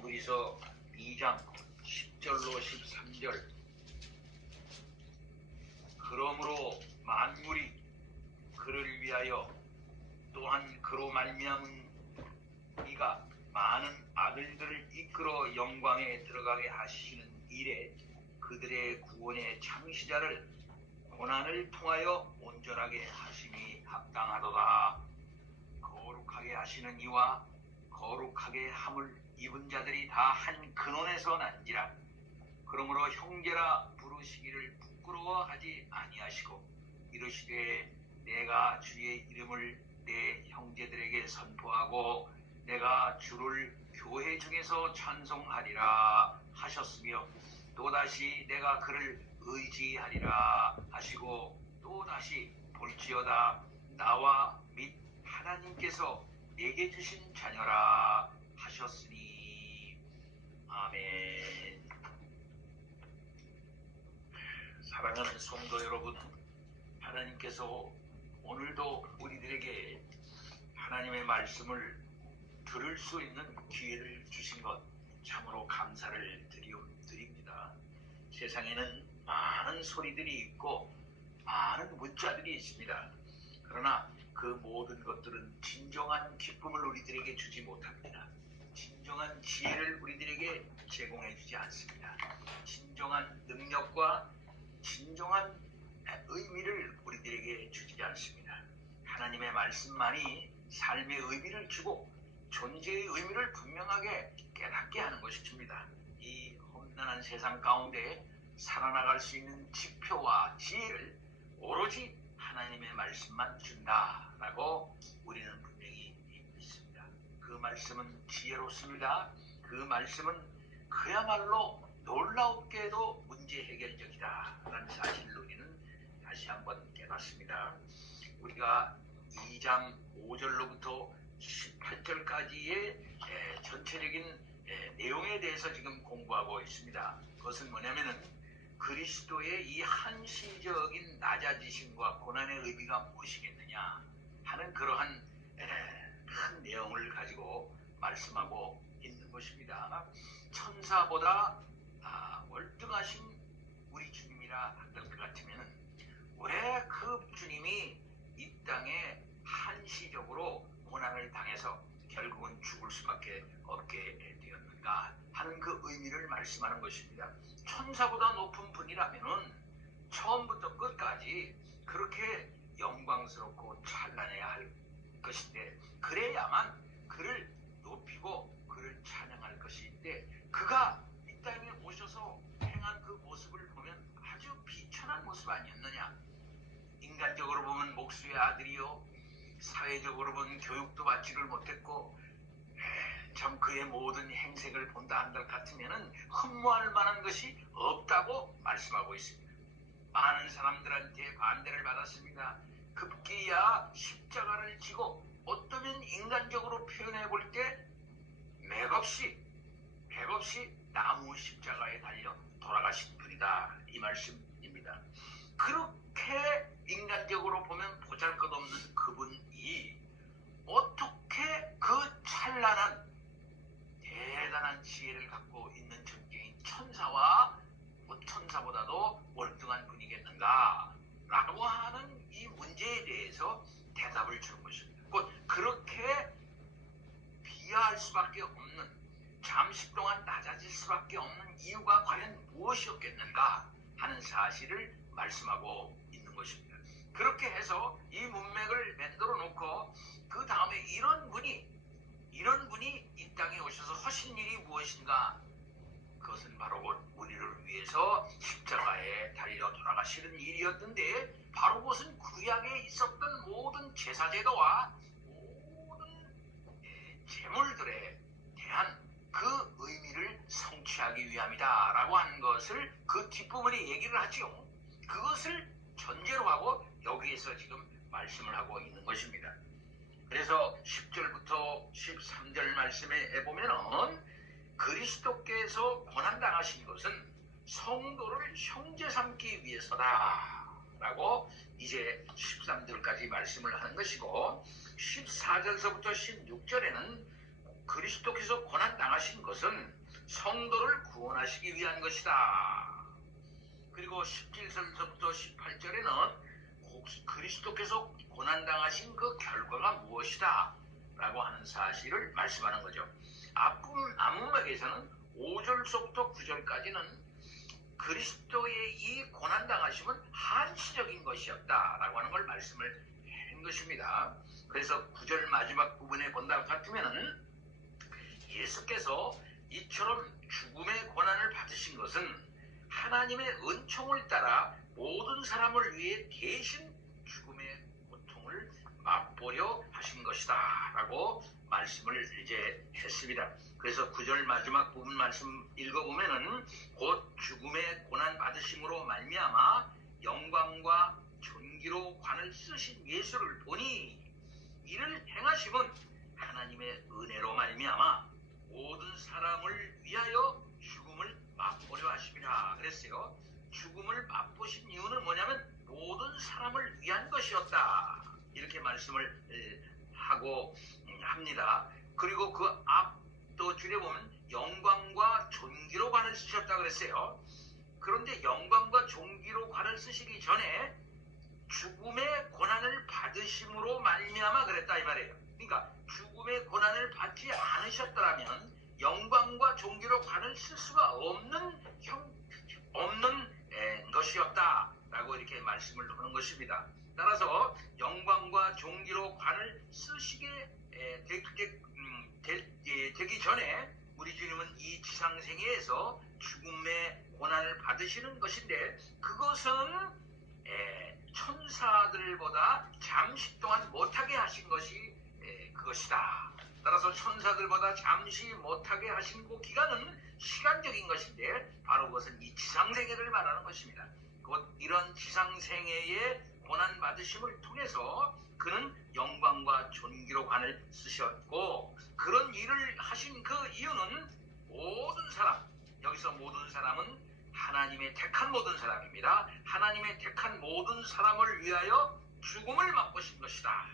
히브리서 2장 10절로 13절. 그러므로 만물이 그를 위하여 또한 그로 말미암은 이가 많은 아들들을 이끌어 영광에 들어가게 하시는 일에 그들의 구원의 창시자를 고난을 통하여 온전하게 하심이 합당하도다. 거룩하게 하시는 이와 거룩하게 함을 입은 자들이 다 한 근원에서 난지라. 그러므로 형제라 부르시기를 부끄러워하지 아니하시고 이르시되 내가 주의 이름을 내 형제들에게 선포하고 내가 주를 교회 중에서 찬송하리라 하셨으며 또다시 내가 그를 의지하리라 하시고 또다시 볼지어다 나와 및 하나님께서 내게 주신 자녀라 하셨으니. 아멘. 사랑하는 성도 여러분, 하나님께서 오늘도 우리들에게 하나님의 말씀을 들을 수 있는 기회를 주신 것 참으로 감사를 드립니다. 세상에는 많은 소리들이 있고 많은 문자들이 있습니다. 그러나 그 모든 것들은 진정한 기쁨을 우리들에게 주지 못합니다. 진정한 지혜를 우리들에게 제공해 주지 않습니다. 진정한 능력과 진정한 의미를 우리들에게 주지 않습니다. 하나님의 말씀만이 삶의 의미를 주고 존재의 의미를 분명하게 깨닫게 하는 것입니다. 이 험난한 세상 가운데 살아나갈 수 있는 지표와 지혜를 오로지 하나님의 말씀만 준다라고 우리는 분명히 믿습니다. 그 말씀은 지혜롭습니다. 그 말씀은 그야말로 놀랍게도 문제 해결적이다라는 사실을 우리는 다시 한번 깨닫습니다. 우리가 2장 5절로부터 18절까지의 전체적인 내용에 대해서 지금 공부하고 있습니다. 그것은 뭐냐면은 그리스도의 이 한시적인 낮아지심과 고난의 의미가 무엇이겠느냐 하는 그러한 큰 내용을 가지고 말씀하고 있는 것입니다. 천사보다 월등하신 우리 주님이라 한들 것 같으면 왜 그 주님이 이 땅에 한시적으로 고난을 당해서 결국은 죽을 수밖에 없게 되었는가 하는 그 의미를 말씀하는 것입니다. 천사보다 높은 분이라면은 처음부터 끝까지 그렇게 영광스럽고 찬란해야 할 것인데 그래야만 그를 높이고 그를 찬양할 것인데 그가 이 땅에 오셔서 행한 그 모습을 보면 아주 비천한 모습 아니었느냐. 인간적으로 보면 목수의 아들이요 사회적으로 보면 교육도 받지를 못했고 참 그의 모든 행색을 본다 한들 같으면은 흠모할 만한 것이 없다고 말씀하고 있습니다. 많은 사람들한테 반대를 받았습니다. 급기야 십자가를 지고 어떠면 인간적으로 표현해 볼 때 맥없이 나무 십자가에 달려 돌아가신 분이다 이 말씀입니다. 그렇게 인간적으로 보면 보잘것없는 그분이 어떻게 그 찬란한 대단한 지혜를 갖고 있는 존재인 천사보다도 월등한 분이겠는가 라고 하는 이 문제에 대해서 대답을 주는 것입니다. 곧 그렇게 비하할 수밖에 없는 잠시 동안 낮아질 수밖에 없는 이유가 과연 무엇이었겠는가 하는 사실을 말씀하고 있는 것입니다. 그렇게 해서 이 문맥을 만들어 놓고 그 다음에 이런 분이 이 땅에 오셔서 하신 일이 무엇인가? 그것은 바로 우리를 위해서 십자가에 달려 돌아가시는 일이었는데 바로 그것은 구약에 있었던 모든 제사제도와 모든 제물들에 대한 그 의미를 성취하기 위함이다 라고 하는 것을 그 뒷부분에 얘기를 하죠. 그것을 전제로 하고 여기에서 지금 말씀을 하고 있는 것입니다. 그래서 10절부터 13절 말씀에 보면은 그리스도께서 고난당하신 것은 성도를 형제 삼기 위해서다 라고 이제 13절까지 말씀을 하는 것이고 14절서부터 16절에는 그리스도께서 고난당하신 그것은 성도를 구원하시기 위한 것이다. 그리고 17절부터 18절에는 그리스도께서 고난당하신 그 결과가 무엇이다 라고 하는 사실을 말씀하는 거죠. 앞부분에서는 5절서부터 9절까지는 그리스도의 이 고난당하심은 한시적인 것이었다라고 하는 걸 말씀을 한 것입니다. 그래서 9절 마지막 부분에 본다 같으면은 예수께서 이처럼 죽음의 고난을 받으신 것은 하나님의 은총을 따라 모든 사람을 위해 대신 죽음의 고통을 맛보려 하신 것이다 라고 말씀을 이제 했습니다. 그래서 9절 마지막 부분 말씀 읽어보면은 곧 죽음의 고난 받으심으로 말미암아 영광과 존귀로 관을 쓰신 예수를 보니 이를 행하심은 하나님의 은혜로 말미암아 모든 사람을 위하여 죽음을 맛보려 하심이라 그랬어요. 죽음을 맛보신 이유는 뭐냐면 모든 사람을 위한 것이었다 이렇게 말씀을 하고 합니다. 그리고 그 앞도 줄에 보면 영광과 존귀로 관을 쓰셨다 그랬어요. 그런데 영광과 존귀로 관을 쓰시기 전에 죽음의 고난을 받으심으로 말미암아 그랬다 이 말이에요. 그러니까 죽음의 고난을 받지 않으셨더라면 영광과 존귀로 관을 쓸 수가 없는 것이었다라고 이렇게 말씀을 하는 것입니다. 따라서 영광과 존귀로 관을 쓰시게 되기 전에 우리 주님은 이 지상생애에서 죽음의 고난을 받으시는 것인데 그것은 천사들보다 잠시 동안 못하게 하신 것이 그것이다. 따라서 천사들보다 잠시 못하게 하신 그 기간은 시간적인 것인데 바로 그것은 이 지상생애를 말하는 것입니다. 곧 이런 지상생애의 고난받으심을 통해서 그는 영광과 존귀로 관을 쓰셨고 그런 일을 하신 그 이유는 모든 사람, 여기서 모든 사람은 하나님의 택한 모든 사람입니다. 하나님의 택한 모든 사람을 위하여 죽음을 맛보신 것이다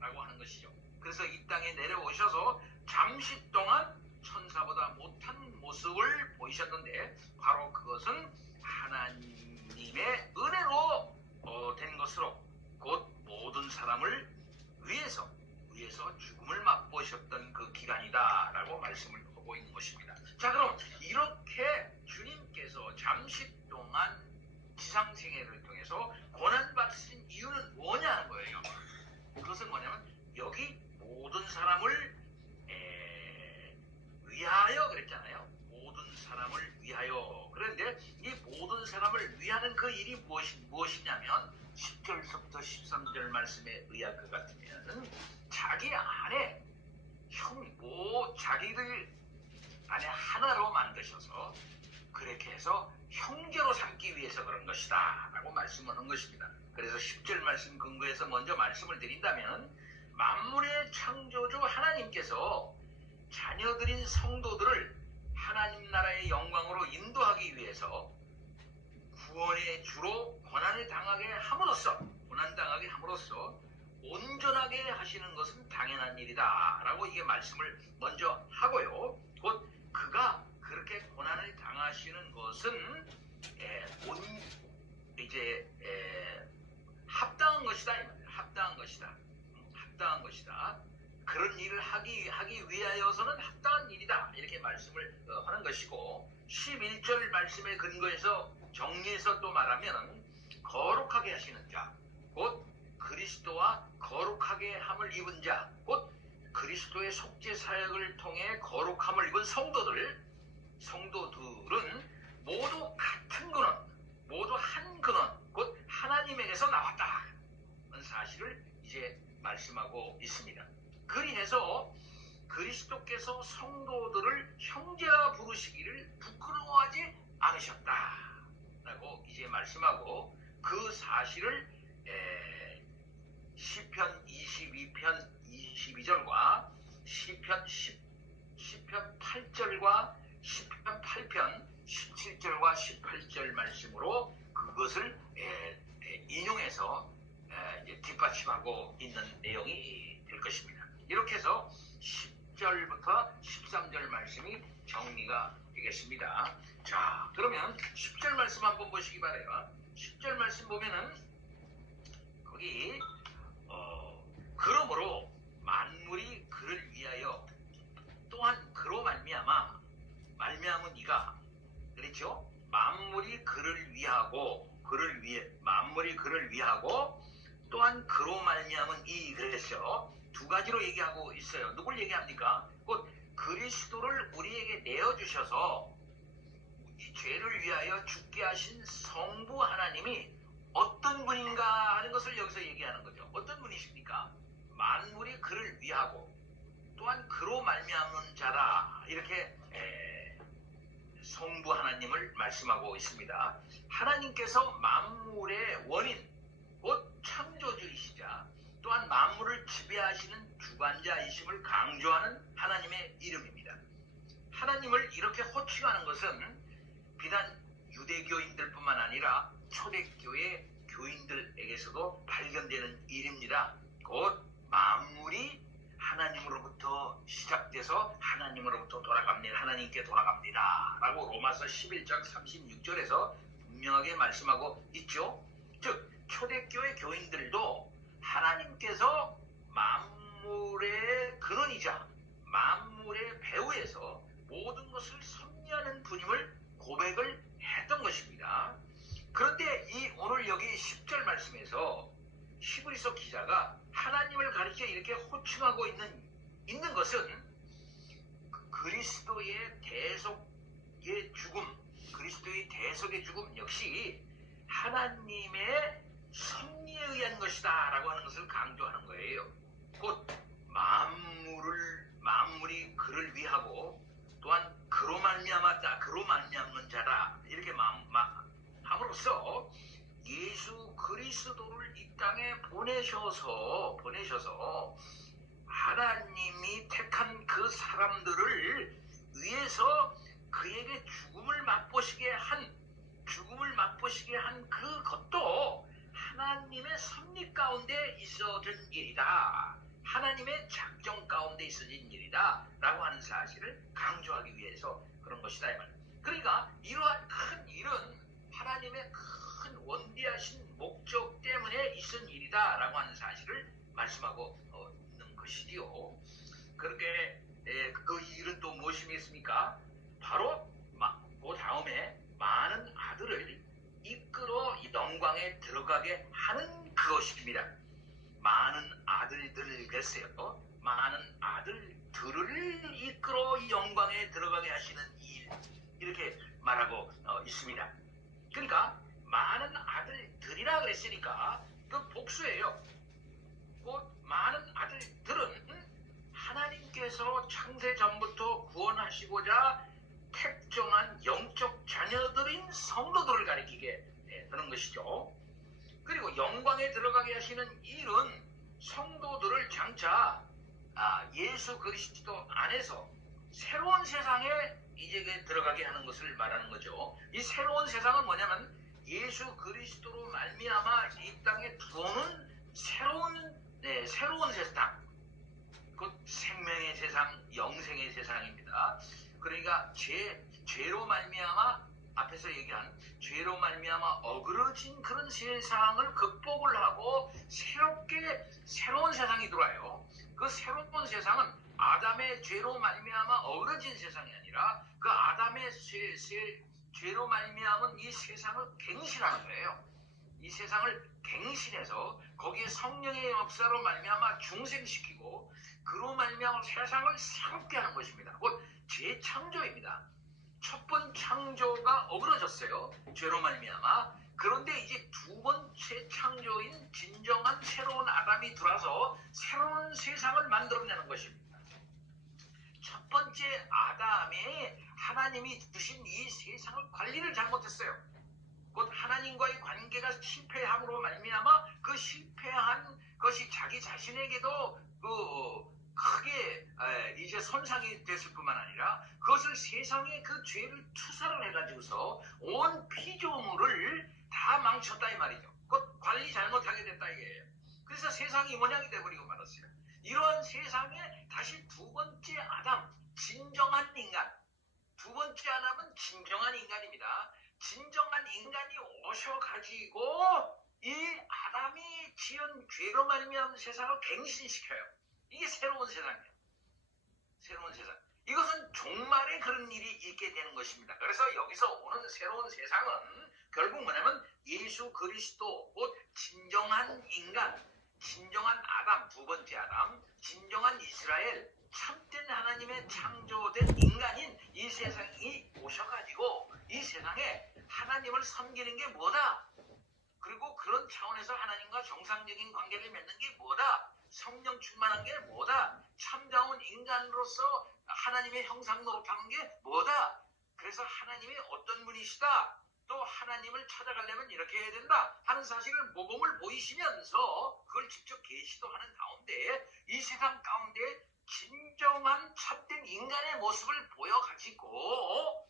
라고 하는 것이죠. 그래서 이 땅에 내려오셔서 잠시 동안 천사보다 못한 모습을 보이셨는데 바로 그것은 하나님의 은혜로 된 것으로 곧 모든 사람을 위해서 죽음을 맛보셨던 그 기간이다 라고 말씀을 하고 있는 것입니다. 자, 그럼 이렇게 주님께서 잠시 동안 지상생애를 통해서 고난받으신 이유는 뭐냐는 거예요. 그것은 뭐냐면 여기 모든 사람을 위하여 그랬잖아요. 모든 사람을 위하여. 그런데 이 모든 사람을 위하는 그 일이 무엇이냐면 10절부터 13절 말씀에 의할 것 같으면 자기 안에 자기를 안에 하나로 만드셔서 그렇게 해서 형제로 삼기 위해서 그런 것이다 라고 말씀을 한 것입니다. 그래서 10절 말씀 근거해서 먼저 말씀을 드린다면 만물의 창조주 하나님께서 자녀들인 성도들을 하나님 나라의 영광으로 인도하기 위해서 구원의 주로 고난당하게 함으로써 온전하게 하시는 것은 당연한 일이다 라고 이게 말씀을 먼저 하고요. 곧 그가 그렇게 고난을 당하시는 것은 합당한 것이다 이 말이에요. 합당한 것이다. 그런 일을 하기 위하여서는 합당한 일이다 이렇게 말씀을 하는 것이고 11절 말씀에 근거해서 정리해서 또 말하면 거룩하게 하시는 자, 곧 그리스도와 거룩하게 함을 입은 자, 곧 그리스도의 속죄 사역을 통해 거룩함을 입은 성도들은 모두 같은 근원, 모두 한 근원, 곧 하나님에게서 나왔다는 사실을 이제 말씀하고 있습니다. 그리해서 그리스도께서 성도들을 형제라 부르시기를 부끄러워하지 않으셨다라고 이제 말씀하고 그 사실을 시편 22편 22절과 시편 8절과 시편 8편 17절과 18절 말씀으로 그것을 인용해서 뒷받침하고 있는 내용이 될 것입니다. 이렇게 해서 10절부터 13절 말씀이 정리가 되겠습니다. 자, 그러면 10절 말씀 한번 보시기 바래요. 10절 말씀 보면은 거기 그러므로 만물이 그를 위하여 또한 그로 말미암은 이가 그랬죠? 만물이 그를 위하고 또한 그로 말미암은 이 그랬어요. 두 가지로 얘기하고 있어요. 누굴 얘기합니까? 곧 그리스도를 우리에게 내어주셔서 이 죄를 위하여 죽게 하신 성부 하나님이 어떤 분인가 하는 것을 여기서 얘기하는 거죠. 어떤 분이십니까? 만물이 그를 위하고 또한 그로 말미암는 자라 이렇게 성부 하나님을 말씀하고 있습니다. 하나님께서 만물의 원인 곧 창조주이시자 또한 만물을 지배하시는 주관자이심을 강조하는 하나님의 이름입니다. 하나님을 이렇게 호칭하는 것은 비단 유대교인들뿐만 아니라 초대교회 교인들에게서도 발견되는 일입니다. 곧 만물이 하나님으로부터 시작돼서 하나님으로부터 돌아갑니다. 하나님께 돌아갑니다. 라고 로마서 11장 36절에서 분명하게 말씀하고 있죠. 즉 초대교회 교인들도 하나님께서 만물의 근원이자 만물의 배후에서 모든 것을 섭리하는 분임을 고백을 했던 것입니다. 그런데 이 오늘 여기 10절 말씀에서 히브리서 기자가 하나님을 가리켜 이렇게 호칭하고 있는 것은 그리스도의 대속의 죽음 역시 하나님의 섭리에 의한 것이다 라고 하는 것을 강조하는 거예요. 곧 만물이 그를 위하고 또한 그로 말미암는 자라 이렇게 함으로써 예수 그리스도를 이 땅에 보내셔서 하나님이 택한 그 사람들을 위해서 그에게 죽음을 맛보시게 한 그것도 하나님의 섭리 가운데 있어진 일이다. 하나님의 작정 가운데 있어진 일이다 라고 하는 사실을 강조하기 위해서 그런 것이다 이 말. 그러니까 이러한 큰 일은 하나님의 큰 원대하신 목적 때문에 있은 일이다 라고 하는 사실을 말씀하고 있는 것이지요. 그렇게 그 일은 또 무엇이겠습니까? 바로 그 다음에 많은 아들을 이끌어 영광에 들어가게 하는 그것입니다. 많은 아들들을 그랬어요. 많은 아들들을 이끌어 영광에 들어가게 하시는 일 이렇게 말하고 있습니다. 그러니까 많은 아들들이라 그랬으니까 그 복수예요. 곧 많은 아들들은 하나님께서 창세 전부터 구원하시고자 택정한 영적 자녀들인 성도들을 가리키게 하는 것이죠. 그리고 영광에 들어가게 하시는 일은 성도들을 장차 예수 그리스도 안에서 새로운 세상에 이제 들어가게 하는 것을 말하는 거죠. 이 새로운 세상은 뭐냐면 예수 그리스도로 말미암아 이 땅에 들어오는 새로운 세상, 곧 생명의 세상, 영생의 세상입니다. 그러니까 죄로 말미암아 앞에서 얘기한 죄로 말미암아 어그러진 그런 세상을 극복을 하고 새로운 세상이 들어와요. 그 새로운 세상은 아담의 죄로 말미암아 어그러진 세상이 아니라 그 아담의 죄로 말미암은 이 세상을 갱신하는 거예요. 이 세상을 갱신해서 거기에 성령의 역사로 말미암아 중생시키고 그로 말미암아 세상을 새롭게 하는 것입니다. 곧 재창조입니다. 첫 번 창조가 어그러졌어요. 죄로 말미암아. 그런데 이제 두 번째 창조인 진정한 새로운 아담이 들어와서 새로운 세상을 만들어내는 것입니다. 첫 번째 아담이 하나님이 주신 이 세상을 관리를 잘못했어요. 곧 하나님과의 관계가 실패함으로 말미암아 그 실패한 것이 자기 자신에게도 크게 이제 손상이 됐을 뿐만 아니라 그것을 세상에 그 죄를 투사를 해가지고서 온 피조물을 다 망쳤다 이 말이죠. 곧 관리 잘못하게 됐다 이게예요. 그래서 세상이 이 모양이 돼버리고 말았어요. 이러한 세상에 다시 두 번째 아담, 진정한 인간, 두 번째 아담은 진정한 인간입니다. 진정한 인간이 오셔가지고 이 아담이 지은 죄로 말미암은 세상을 갱신시켜요. 이게 새로운 세상이에요. 새로운 세상. 이것은 종말에 그런 일이 있게 되는 것입니다. 그래서 여기서 오는 새로운 세상은 결국 뭐냐면 예수 그리스도, 곧 진정한 인간, 진정한 아담, 두 번째 아담, 진정한 이스라엘, 참된 하나님의 창조된 인간인 이 세상이 오셔가지고 이 세상에 하나님을 섬기는 게 뭐다? 그리고 그런 차원에서 하나님과 정상적인 관계를 맺는 게 뭐다? 성령 충만한 게 뭐다? 참다운 인간으로서 하나님의 형상 노릇하는 게 뭐다? 그래서 하나님이 어떤 분이시다? 또 하나님을 찾아가려면 이렇게 해야 된다 하는 사실을 모범을 보이시면서 그걸 직접 계시도 하는 가운데 이 세상 가운데 진정한 참된 인간의 모습을 보여가지고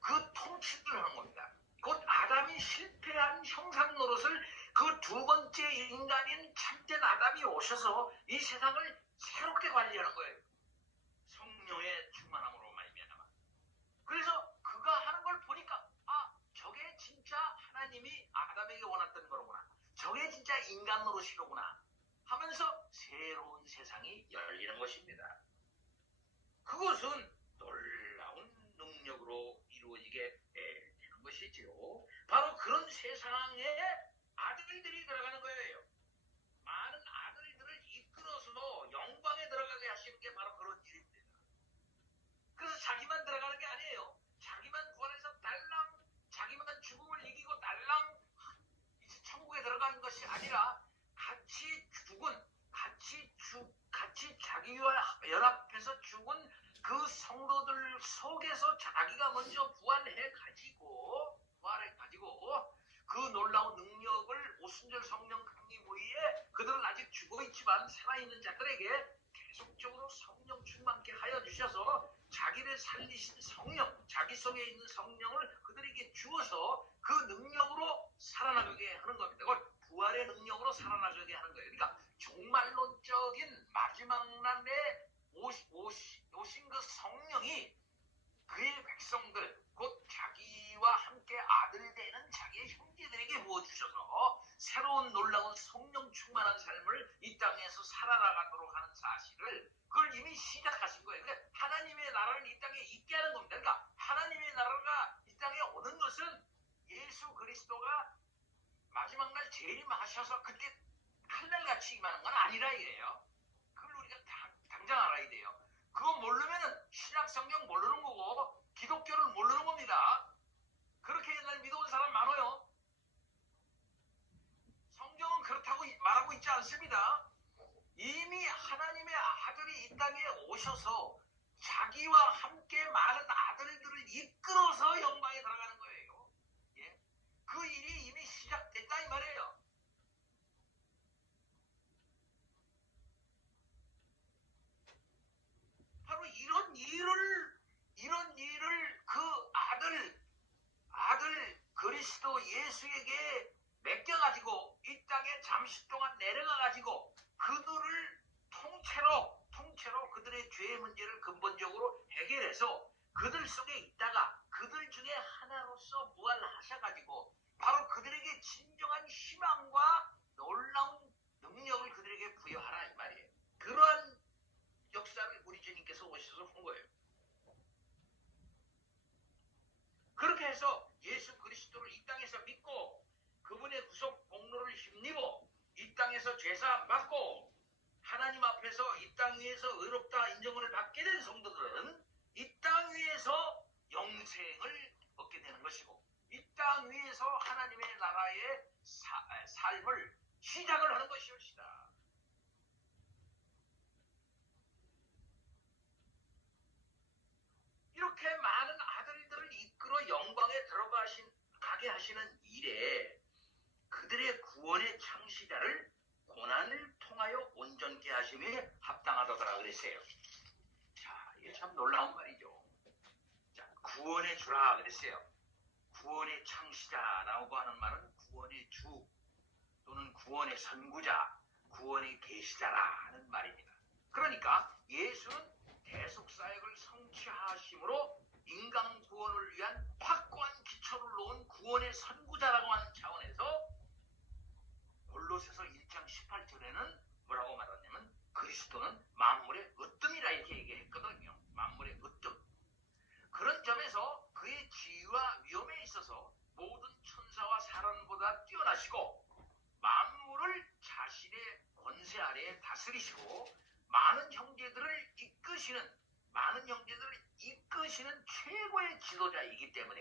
그 통치를 하는 겁니다. 곧 아담이 실패한 형상 노릇을 그 두 번째 인간인 참된 아담이 오셔서 이 세상을 새롭게 관리하는 거예요. 성령의 충만함으로 말미암아. 그래서 그가 하는 걸 보니까 저게 진짜 하나님이 아담에게 원했던 거로구나. 저게 진짜 인간 노릇이로구나 하면서 새로운 세상이 열리는 것입니다. 그것은 놀라운 능력으로 이루어지게 되는 것이지요. 바로 그런 세상에 아들들이 들어가는 거예요. 많은 아들들을 이끌어서 영광에 들어가게 하시는 게 바로 그런 일입니다. 그래서 자기만 들어가는 게 아니에요. 자기만 구원해서 달랑, 자기만 죽음을 이기고 달랑 이제 천국에 들어가는 것이 아니라 같이 죽은, 같이 자기와 연합해서 죽은 그 성도들 속에서 자기가 먼저 부활해 가지고 그 놀라운 능력을 오순절 성령 강림 후에 그들은 아직 죽어 있지만 살아있는 자들에게 계속적으로 성령 충만케 하여 주셔서 자기를 살리신 성령, 자기 속에 있는 성령을 그들에게 주어서 그 능력으로 살아나가게 하는 겁니다. 그걸 부활의 능력으로 살아나가게 하는 거예요. 그러니까 종말론적인 마지막 날에 오신 그 성령이 그의 백성들, 곧 자기와 함께 아들 되는 자기의 형제들에게 부어주셔서 새로운 놀라운 성령 충만한 삶을 이 땅에서 살아나가도록 하는 사실을 그걸 이미 시작하신 거예요. 그러니까 하나님의 나라를 이 땅에 있게 하는 겁니다. 그러니까 하나님의 나라가 이 땅에 오는 것은 예수 그리스도가 마지막 날 재림하셔서 그때 칼날같이 임하는 건 아니라 이래요. 그걸 우리가 당장 알아야 돼요. 그거 모르면은 신약 성경 모르는 거고 기독교를 모르는 겁니다. 그렇게 옛날 믿어온 사람 많아요. 성경은 그렇다고 말하고 있지 않습니다. 이미 하나님의 아들이 이 땅에 오셔서 자기와 함께 많은 아들들을 이끌어서 영광에 들어가는 거예요. 예? 그 일이 이미 시작됐다 이 말이에요. 바로 이런 일을 그 아들 그리스도 예수에게 맡겨가지고 이 땅에 잠시 동안 내려가가지고 그들을 통째로 그들의 죄의 문제를 근본적으로 해결해서 그들 속에 있다가 그들 중에 하나로서 부활하셔가지고 바로 그들에게 진정한 희망과 놀라운 능력을 그들에게 부여하라 이 말이에요. 그러한 역사를 우리 주님께서 오셔서 한 거예요. 그렇게 해서 예수 그리스도를 이 땅에서 믿고 그분의 구속 공로를 힘입어 이 땅에서 죄사 받고 하나님 앞에서 이 땅 위에서 의롭다 인정을 받게 된 성도들은 이 땅 위에서 영생을 얻게 되는 것이고 이 땅 위에서 하나님의 나라의 삶을 시작을 하는 것이옵시다. 이렇게 많은 아들들을 이끌어 영광에 가게 하시는 일에 그들의 구원의 창시자를 고난을 통하여 온전케 하심에 합당하더라 그랬어요. 자, 이게 참 놀라운 말이죠. 자, 구원의 주라 그랬어요. 구원의 창시자라고 하는 말은 구원의 주 또는 구원의 선구자, 구원의 계시자라 하는 말입니다. 그러니까 예수는 대속사역을 성취하심으로 인간 구원을 위한 확고한 기초를 놓은 구원의 선구자라고 하는 차원에서 골로새서 1장 18절에는 뭐라고 말하냐면 그리스도는 만물의 으뜸이라 이렇게 얘기했거든요. 만물의 으뜸. 그런 점에서 그의 지위와 위엄에 있어서 모든 천사와 사람보다 뛰어나시고 만물을 자신의 권세 아래에 다스리시고 많은 형제들을 이끄시는 최고의 지도자이기 때문에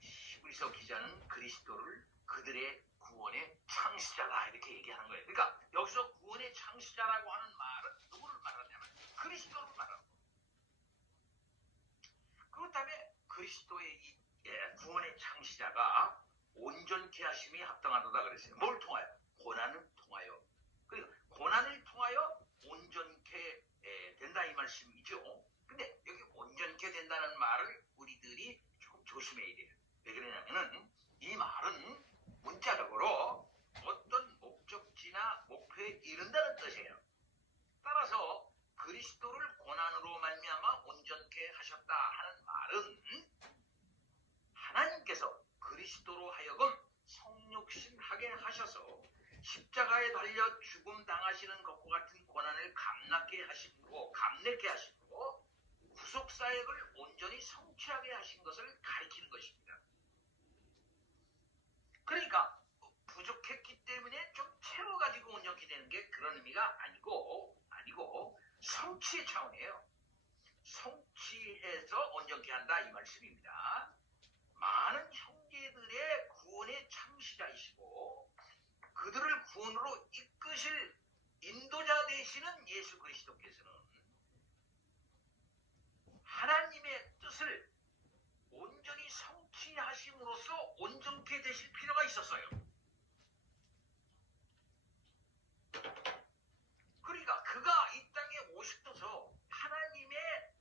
히브리서 기자는 그리스도를 그들의 구원의 창시자다 이렇게 얘기하는 거예요. 그러니까 여기서 구원의 창시자라고 하는 말은 누구를 말하냐면 그리스도를 말하는 거예요. 그렇다면 그리스도의 이 구원의 창시자가 온전케 하심이 합당하도다 그랬어요. 뭘 통하여? 고난을 통하여. 그러니까 고난을 통하여 온전케 된다 이 말씀이죠. 근데 여기 온전케 된다는 말을 우리들이 좀 조심해야 돼요. 왜 그러냐면은 이 말은 문자적으로 어떤 목적지나 목표에 이른다는 뜻이에요. 따라서 그리스도를 고난으로 말미암아 온전케 하셨다 하는 말은 하나님께서 그리스도로 하여금 성육신하게 하셔서 십자가에 달려 죽음 당하시는 것과 같은 고난을 감내게 하심으로 구속 사역을 온전히 성취하게 하신 것을 가리키는 것입니다. 그러니까 부족했기 때문에 좀 채워가지고 온전히 되는 게 그런 의미가 아니고 성취의 차원이에요. 성취해서 온전케 한다 이 말씀입니다. 많은 형제들의 구원의 창시자이시고 그들을 구원으로 이끄실 인도자 되시는 예수 그리스도께서는 하나님의 뜻을 온전히 성취하심으로써 온전케 되실 필요가 있었어요. 그러니까 그가 이 땅에 오셔서 하나님의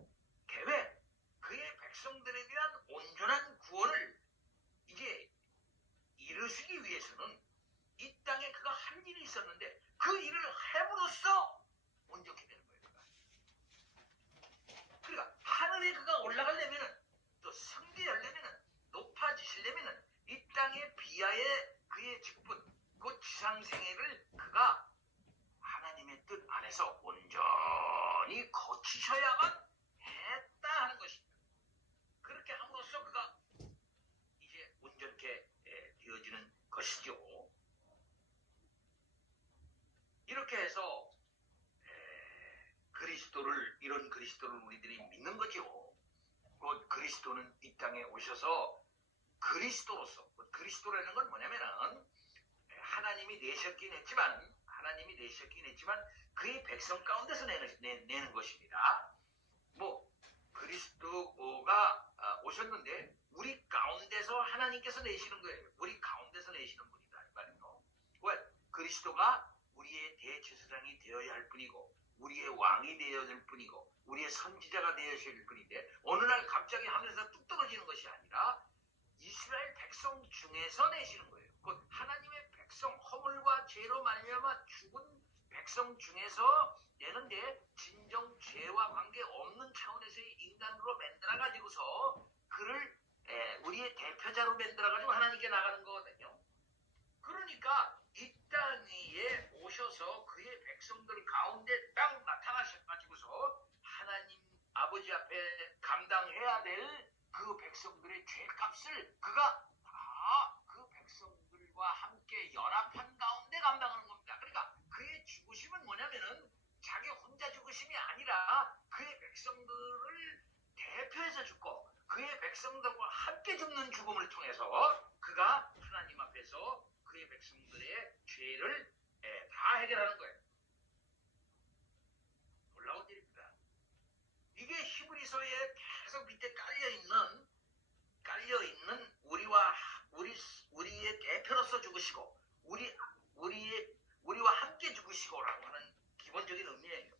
계획, 그의 백성들에 대한 온전한 구원을 이제 이루시기 위해서는 이 땅에 그가 할 일이 있었는데 그 일을 함으로써 온전케 되는 거예요. 그러니까 하늘에 그가 올라가려면은 또 승리하려면은 높아지시려면은 이 땅의 비하의 그의 직분, 그 지상생애를 그가 하나님의 뜻 안에서 온전히 거치셔야만 했다 하는 것입니다. 그렇게 함으로써 그가 이제 온전케 되어지는 것이죠. 이렇게 해서 이런 그리스도를 우리들이 믿는 거죠. 곧 그리스도는 이 땅에 오셔서 그리스도로서, 그리스도라는 건 뭐냐면은 하나님이 내셨긴 했지만 그의 백성 가운데서 내는 것입니다. 뭐 그리스도가 오셨는데 우리 가운데서 하나님께서 내시는 거예요. 우리 가운데서 내시는 분이다 이 말이요. 왜? 그리스도가 우리의 대제사장이 되어야 할 뿐이고 우리의 왕이 되어야 할 뿐이고 우리의 선지자가 되어야 할 뿐인데 어느 날 갑자기 하늘에서 뚝 떨어지는 것이 아니라 이스라엘 백성 중에서 내시는 거예요. 곧 하나님의 백성, 허물과 죄로 말미암아 죽은 백성 중에서 내는데 진정 죄와 관계 없는 차원에서의 인간으로 만들어 가지고서 그를 우리의 대표자로 만들어 가지고 하나님께 나가는 거거든요. 그러니까 이 땅에 오셔서 그의 백성들 가운데 딱 나타나셔가지고서 하나님 아버지 앞에 감당해야 될 그 백성들의 죄값을 그가 다 그 백성들과 함께 연합한 가운데 감당하는 겁니다. 그러니까 그의 죽으심은 뭐냐면은 자기 혼자 죽으심이 아니라 그의 백성들을 대표해서 죽고 그의 백성들과 함께 죽는 죽음을 통해서 그가 하나님 앞에서 그의 백성들의 죄를 다 해결하는 거예요. 놀라운 일입니다. 이게 히브리서에 계속 밑에 깔려있는 우리의 대표로서 죽으시고 우리와 함께 죽으시고라고 하는 기본적인 의미예요.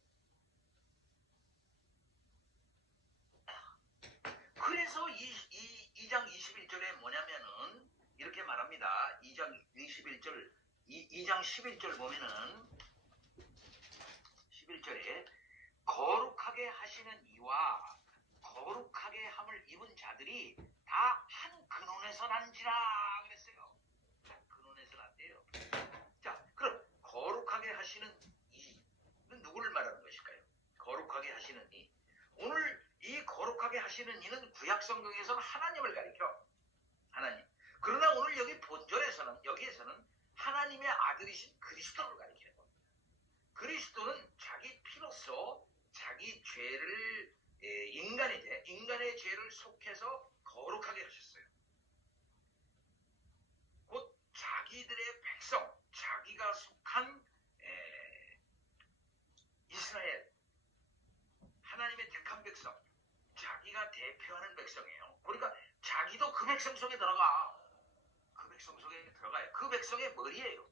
그래서 2장 21절에 뭐냐면은 이렇게 말합니다. 2장 11절 보면은 11절 하시는 이와 거룩하게 함을 입은 자들이 다 한 근원에서 난지라 그랬어요. 근원에서 난대요. 자, 그럼 거룩하게 하시는 이는 누구를 말하는 것일까요? 거룩하게 하시는 이. 오늘 이 거룩하게 하시는 이는 구약 성경에서는 하나님을 가리켜. 하나님. 그러나 오늘 여기 본절에서는 여기에서는 하나님의 아들이신 그리스도를 가리키는 겁니다. 그리스도는 자기 피로써 자기 죄를 인간의 죄를 속해서 거룩하게 하셨어요. 곧 자기들의 백성, 자기가 속한 이스라엘, 하나님의 택한 백성, 자기가 대표하는 백성이에요. 그러니까 자기도 그 백성 속에 들어가. 그 백성 속에 들어가요. 그 백성의 머리예요.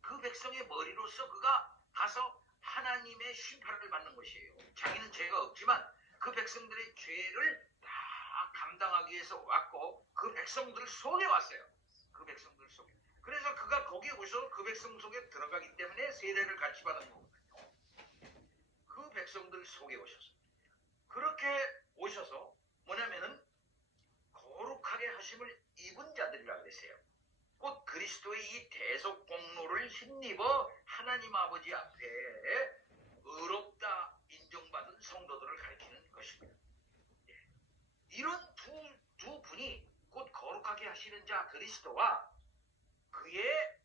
그 백성의 머리로서 그가 가서 하나님의 심판을 받는 것이에요. 자기는 죄가 없지만 그 백성들의 죄를 다 감당하기 위해서 왔고 그 백성들 속에 왔어요. 그 백성들 속에. 그래서 그가 거기에 오셔서 그 백성 속에 들어가기 때문에 세례를 같이 받은 거거든요. 그 백성들 속에 오셔서. 그렇게 오셔서 뭐냐면은 거룩하게 하심을 입은 자들이라 그랬어요. 곧 그리스도의 이 대속 공로를 힘입어 하나님 아버지 앞에 의롭다 인정받은 성도들을 가리키는 것입니다. 이런 두 분이 곧 거룩하게 하시는 자 그리스도와 그의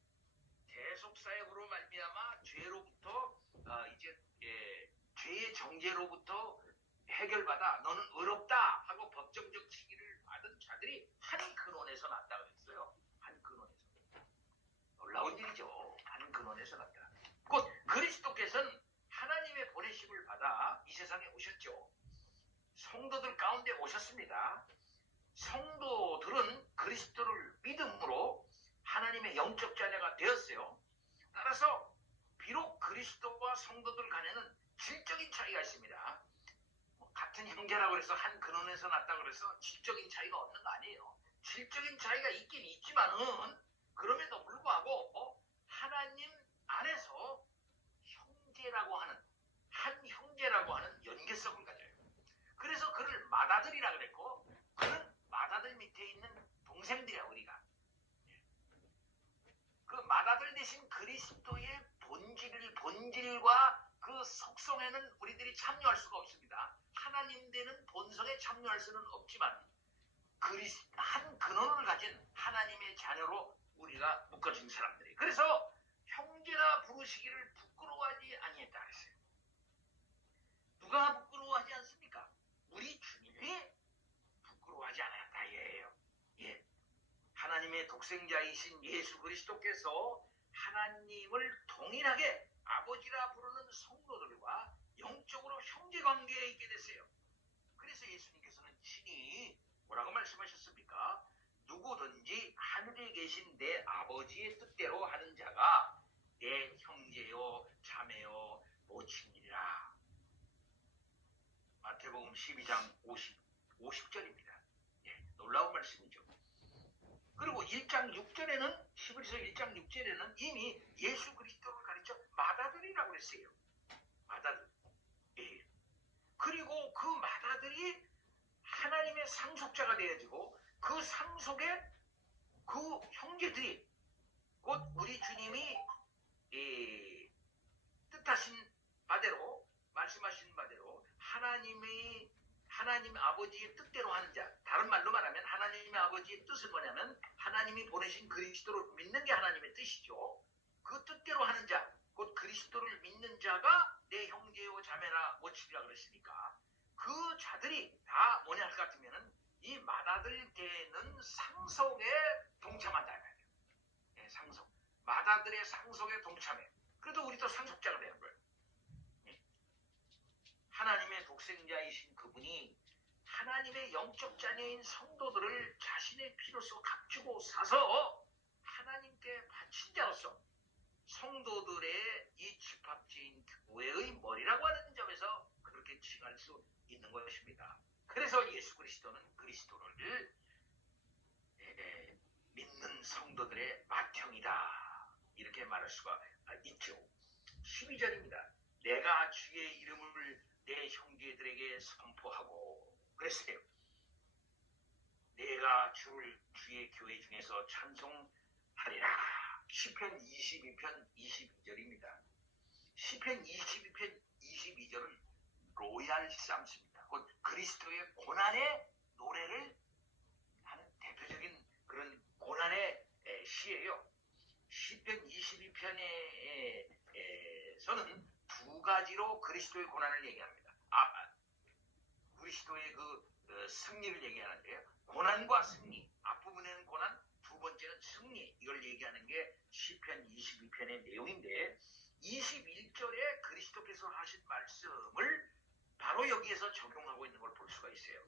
대속 사역으로 말미암아 죄로부터 죄의 정죄로부터 해결받아 너는 의롭다 하고 법정적 칭의를 받은 자들이 한 근원에서 났다 그랬어요. 한 근원에서. 놀라운 일이죠. 한 근원에서 났다. 곧 그리스도께서는 하나님의 보내심을 받아 이 세상에 오셨죠. 성도들 가운데 오셨습니다. 성도들은 그리스도를 믿음으로 하나님의 영적 자녀가 되었어요. 따라서 비록 그리스도와 성도들 간에는 질적인 차이가 있습니다. 같은 형제라고 해서 한 근원에서 났다고 해서 질적인 차이가 없는 거 아니에요. 질적인 차이가 있긴 있지만은 그럼에도 불구하고 하나님 안에서 한 형제라고 하는 연계성을 가져요. 그래서 그를 맏아들이라 그랬고 그는 맏아들 밑에 있는 동생들이야 우리가. 그 맏아들 대신 그리스도의 본질과 그 속성에는 우리들이 참여할 수가 없습니다. 하나님 되는 본성에 참여할 수는 없지만 한 근원을 가진 하나님의 자녀로 우리가 묶어진 사람들이. 그래서 형제라 부르시기를 부끄러워하지 아니했다 그랬어요. 누가 부끄러워하지 않습니까? 우리 주님이 부끄러워하지 않았다 예요. 예. 하나님의 독생자이신 예수 그리스도께서 하나님을 동일하게 아버지라 부르는 성도들과 영적으로 형제 관계에 있게 됐어요. 그래서 예수님께서는 친히 뭐라고 말씀하셨습니까? 누구든지 하늘에 계신 내 아버지의 뜻대로 하는 자가 내 형제요 자매요 모친이라. 마태복음 12장 50절입니다. 예, 놀라운 말씀이죠. 그리고 1장 6절에는 11서 1장 6절에는 이미 예수 그리스도를 가르쳐 맏아들이라고 했어요. 맏아들. 예. 그리고 그 맏아들이 하나님의 상속자가 되어지고 그 상속에 그 형제들이 곧 우리 주님이 뜻하신 바대로 말씀하신 바대로 하나님 아버지의 뜻대로 하는 자. 다른 말로 말하면 하나님의 아버지의 뜻은 뭐냐면 하나님이 보내신 그리스도를 믿는 게 하나님의 뜻이죠. 그 뜻대로 하는 자, 곧 그리스도를 믿는 자가 내 형제요 자매라 모친이라 그랬으니까 그 자들이 다 뭐냐 할 것 같으면은 이 맏아들께는 상속에 동참한다. 예, 상속. 맏아들의 상속에 동참해. 그래도 우리도 상속자가 되는 거예요. 예. 하나님의 독생자이신 그분이 하나님의 영적 자녀인 성도들을 자신의 피로써 값주고 사서 하나님께 바친 자로서 성도들의 이 집합지인 교회의 머리라고 하는 점에서 그렇게 칭할 수 있는 것입니다. 그래서 예수 그리스도는 그리스도를 믿는 성도들의 맏형이다. 이렇게 말할 수가 있죠. 12절입니다. 내가 주의 이름을 내 형제들에게 선포하고 그랬어요. 내가 주의 교회 중에서 찬송하리라. 시편 22편 22절입니다. 시편 22편 22절은 로얄 쌈스입니다. 곧 그리스도의 고난의 노래를 하는 대표적인 그런 고난의 시예요. 시편 22편에서는 두 가지로 그리스도의 고난을 얘기합니다. 그리스도의 승리를 얘기하는데요. 고난과 승리, 앞부분에는 고난, 두 번째는 승리, 이걸 얘기하는 게 시편 22편의 내용인데 21절에 그리스도께서 하신 말씀을 바로 여기에서 적용하고 있는 걸 볼 수가 있어요.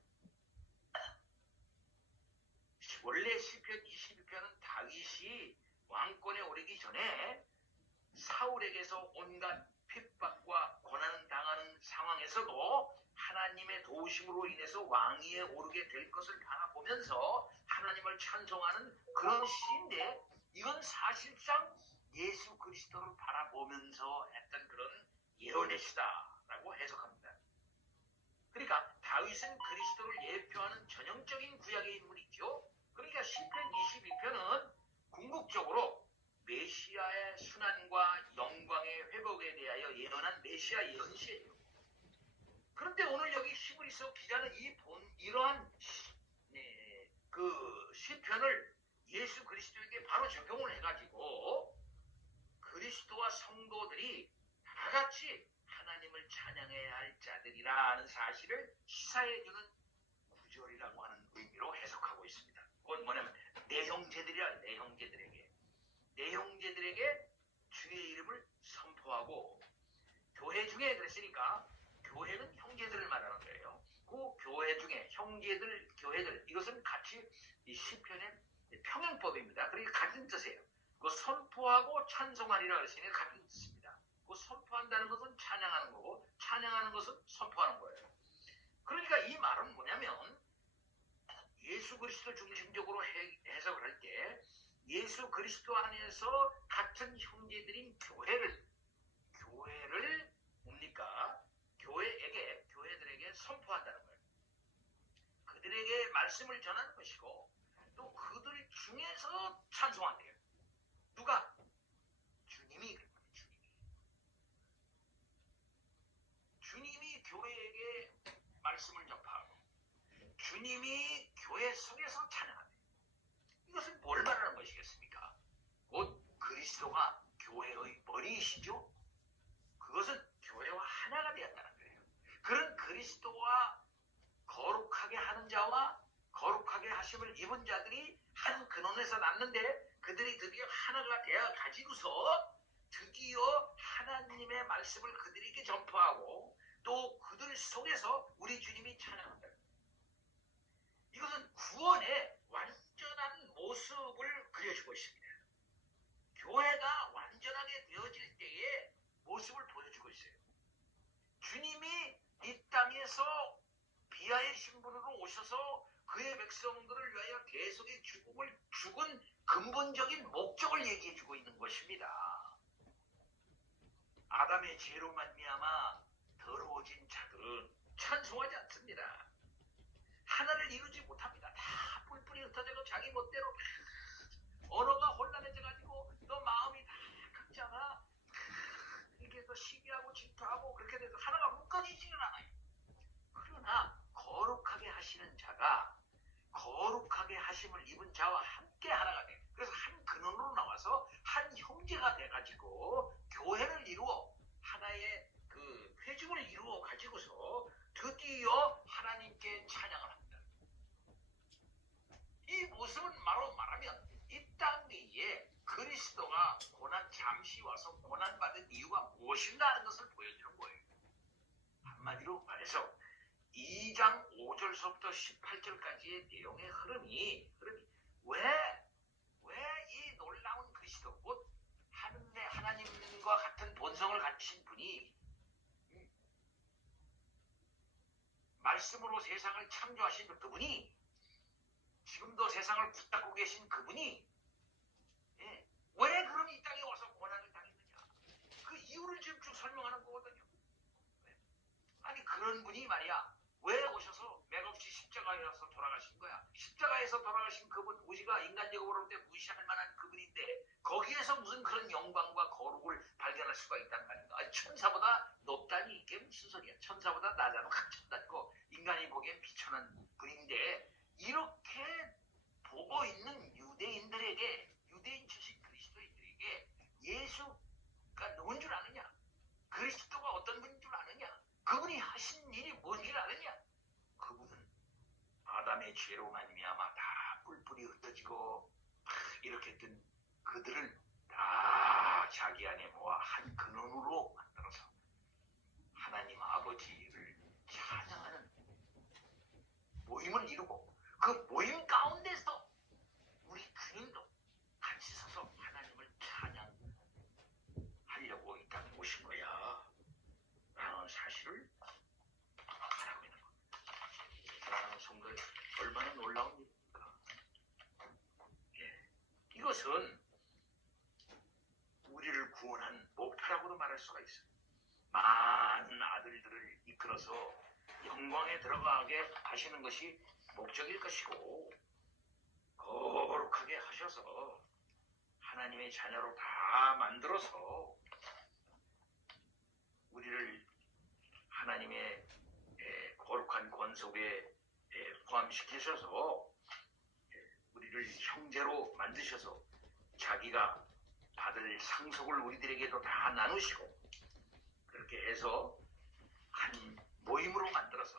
원래 시편 22편은 다윗이 왕권에 오르기 전에 사울에게서 온갖 핍박과 고난을 당하는 상황에서도 하나님의 도우심으로 인해서 왕위에 오르게 될 것을 바라보면서 하나님을 찬송하는 그런 시인데 이건 사실상 예수 그리스도를 바라보면서 했던 그런 예언의 시다라고 해석합니다. 그러니까 다윗은 그리스도를 예표하는 전형적인 구약의 인물이죠. 그러니까 시편 22편은 궁극적으로 메시아의 순환과 영광의 회복에 대하여 예언한 메시아 예언시예요. 그런데 오늘 여기 히브리서 기자는 이러한 그 시편을 예수 그리스도에게 바로 적용을 해가지고 그리스도와 성도들이 다 같이 하나님을 찬양해야 할 자들이라는 사실을 시사해주는 구절이라고 하는 의미로 해석하고 있습니다. 그건 뭐냐면 내 형제들이라, 내 형제들에게 주의 이름을 선포하고, 교회 중에 그랬으니까 교회는 형제들을 말하는 거예요. 그 교회 중에 형제들, 교회들, 이것은 같이 이 시편의 평행법입니다. 그러니까 같은 뜻이에요. 그 선포하고 찬송하리라 그랬으니까 같은 뜻입니다. 그 선포한다는 것은 찬양하는 거고 찬양하는 것은 선포하는 거예요. 그러니까 이 말은 뭐냐면 예수 그리스도 중심적으로 해석을 할 때 예수 그리스도 안에서 같은 형제들인 교회를 뭡니까? 교회들에게 선포한다는 거예요. 그들에게 말씀을 전하는 것이고 또 그들 중에서 찬송한대요. 누가? 주님이. 주님이 교회에게 말씀을 전파하고 주님이 교회 속에서 찬양한대요. 이것은 뭘 말하는 것이겠습니까? 곧 그리스도가 교회의 머리이시죠? 그것은 교회와 하나가 되었다는 거예요. 그런 그리스도와 거룩하게 하는 자와 거룩하게 하심을 입은 자들이 한 근원에서 났는데 그들이 드디어 하나가 되어 가지고서 드디어 하나님의 말씀을 그들에게 전파하고 또 그들 속에서 우리 주님이 찬양한다. 이것은 구원의 완전한 모습을 그려주고 있습니다. 교회가 완전하게 되어질 때의 모습을 보여주고 있어요. 주님이 이 땅에서 비하의 신분으로 오셔서 그의 백성들을 위하여 대속의 죽음을 죽은 근본적인 목적을 얘기해주고 있는 것입니다. 아담의 죄로 말미암아 더러워진 자들은 찬송하지 않습니다. 하나를 이루지 못합니다. 다 뿔뿔이 흩어지고 자기 멋대로 언어가 혼란해져가지고 또 마음이 다 각자가 이렇게 또 시기하고 질투하고 그렇게 돼서 하나가 묶어지지는 않아요. 그러나 거룩하게 하시는 자가 거룩하게 하심을 입은 자와 함께 하나가 돼요. 그래서 한 근원으로 나와서 한 형제가 돼가지고 교회를 이루어 하나의 그 회중을 이루어 가지고서 드디어 하나님께 찬양을 합니다. 이 모습은 바로 말하면 이 땅 위에 그리스도가 잠시 와서 고난받은 이유가 무엇인가 하는 것을 보여주는 거예요. 한마디로 말해서 2장 5절서부터 18절까지의 내용의 흐름이 왜 이 놀라운 그리스도, 곧 하나님과 같은 본성을 가지신 분이 말씀으로 세상을 창조하신 그분이 지금도 세상을 붙잡고 계신 그분이 왜 그럼 이 땅에 와서 고난을 당했느냐, 그 이유를 지금 쭉 설명하는 거거든요. 아니 그런 분이 말이야 왜 오셔서 맥없이 십자가에서 돌아가신 거야. 십자가에서 돌아가신 그분, 우리가 인간적으로 볼 때 무시할 만한 그분인데 거기에서 무슨 그런 영광과 거룩을 발견할 수가 있단 말인가. 아니, 천사보다 높다니 이게 무슨 소리야. 천사보다 낮아도 감천다고 인간이 보기엔 비천한 분인데 이렇게 보고 있는 유대인들에게, 유대인 출신 그리스도인들에게 예수가 누군 줄 아느냐, 그리스도가 어떤 분인 줄 아느냐, 그분이 하신 일이 뭔 줄 아느냐. 그분은 아담의 죄로 말미암아 다 뿔뿔이 흩어지고 이렇게 된 그들을 다 자기 안에 모아 한 근원으로 만들어서 하나님 아버지를 찬양하는 모임을 이루고 그 모임 가운데서 우리 주님도 같이 서서 하나님을 찬양하려고 이 땅에 오신 거야 라는 사실을 말하고 있는 겁니다. 사랑하는 성도, 얼마나 놀라운 일입니까? 예. 이것은 우리를 구원한 목표라고도 말할 수가 있어요. 많은 아들들을 이끌어서 영광에 들어가게 하시는 것이 목적일 것이고, 거룩하게 하셔서 하나님의 자녀로 다 만들어서 우리를 하나님의 거룩한 권속에 포함시키셔서 우리를 형제로 만드셔서 자기가 받을 상속을 우리들에게도 다 나누시고, 그렇게 해서 한 모임으로 만들어서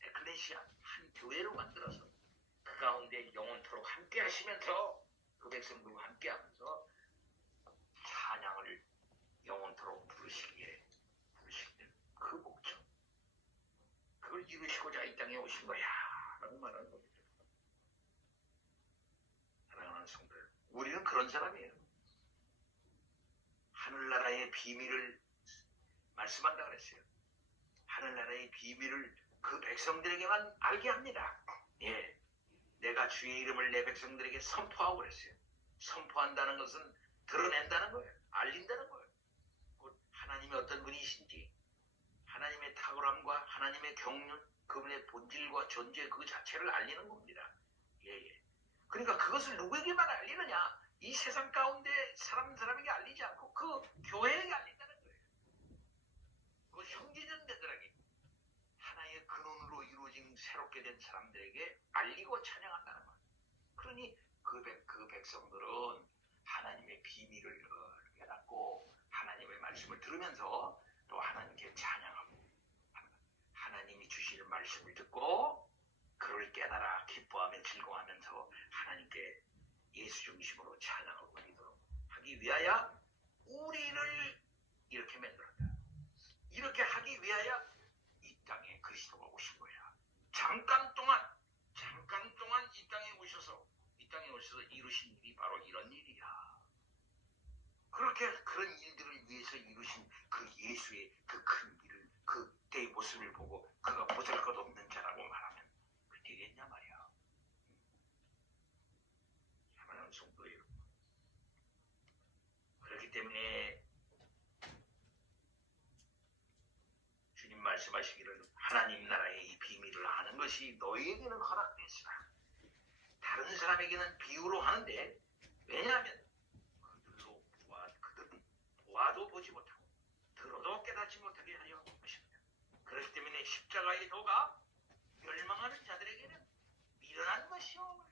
에클레시아, 한 교회로 만들어서 그 가운데 영원토록 함께 하시면서 그 백성들과 함께 하면서 찬양을 영원토록 부르시기에 그 목적, 그걸 이루시고자 이 땅에 오신 거야 라고 말하는 겁니다. 사랑하는 성도들, 우리는 그런 사람이에요. 하늘나라의 비밀을 말씀한다 그랬어요. 하늘나라의 비밀을 그 백성들에게만 알게 합니다. 예, 내가 주의 이름을 내 백성들에게 선포하고 그랬어요. 선포한다는 것은 드러낸다는 거예요. 알린다는 거예요. 곧 하나님이 어떤 분이신지, 하나님의 탁월함과 하나님의 경륜, 그분의 본질과 존재 그 자체를 알리는 겁니다. 예. 그러니까 그것을 누구에게만 알리느냐? 이 세상 가운데 사람에게 알리지 않고 그 교회에게 알린다는 거예요. 그 형제자매들에게, 하나의 근원으로 이루어진 새롭게 된 사람들에게 알리고 찬양한다는 거예요. 그러니 그 백성들은 하나님의 비밀을 깨닫고 하나님의 말씀을 들으면서 또 하나님께 찬양하고, 하나님이 주시는 말씀을 듣고 그를 깨달아 기뻐하며 즐거워하면서 하나님께 예수 중심으로 찬양을 올리도록 하기 위하여 우리를 이렇게 만들었다. 이렇게 하기 위하여 이 땅에 그리스도가 오신 거야. 잠깐 동안 이 땅에 오셔서 이루신 일이 바로 이런 일이야. 그렇게 그런 일들을 위해서 이루신 그 예수의 그 큰 일을, 그때의 모습을 보고 그가 보잘것없는 자라고 말하면 그 되겠냐 말이야. 사랑하는 성도 여러분, 그렇기 때문에 주님 말씀하시기를 하나님 나라의 이 비밀을 아는 것이 너희에게는 허락됐으나 다른 사람에게는 비유로 하는데, 왜냐하면 그들은 보아도 보지 못하고 들어도 깨닫지 못하게 하려 하십니다. 그렇기 때문에 십자가의 도가 멸망하는 자들에게는 미련한 것이요.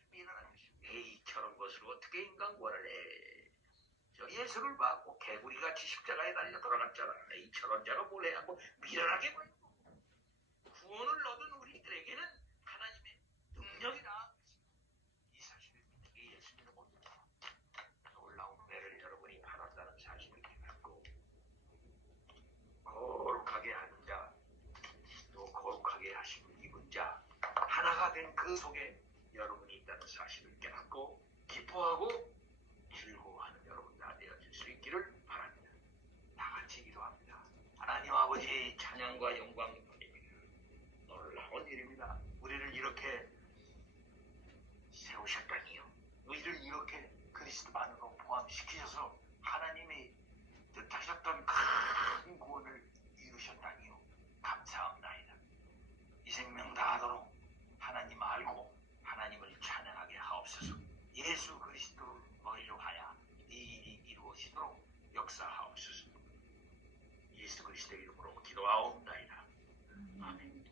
에이, 저런 것을 어떻게 인간 구원을 해. 저 예수를 받고 개구리같이 십자가에 달려 돌아갔잖아. 에이, 저런 자가 뭘 해야 뭐 미련하게 보이고. 구원을 얻은 우리들에게는 하나님의 능력이다. 이 사실을 믿기 예수 믿고 놀라운 은혜를 여러분이 받았다는 사실을 깨닫고, 거룩하게 하는 자, 또 거룩하게 하심을 입은 자, 하나가 된 그 속에 여러분이 있다는 사실을 깨닫고 기뻐하고 즐거워하는 여러분 다 되어질 수 있기를 바랍니다. 다 같이 기도합니다. 하나님 아버지, 찬양과 영광 돌립니다. 놀라운 일입니다. 우리를 이렇게 세우셨다니요. 우리를 이렇게 그리스도 안으로 포함시키셔서 하나님이 뜻하셨던 큰 구원을 이루셨다니요. 감사합니다. 생명 다하도록 하나님 알고 하나님을 찬양하게 하옵소서. 예수 그리스도로 하여 이 일이 이루어지도록 역사하옵소서. 예수 그리스도의 이름으로 기도하옵나이다. 아멘.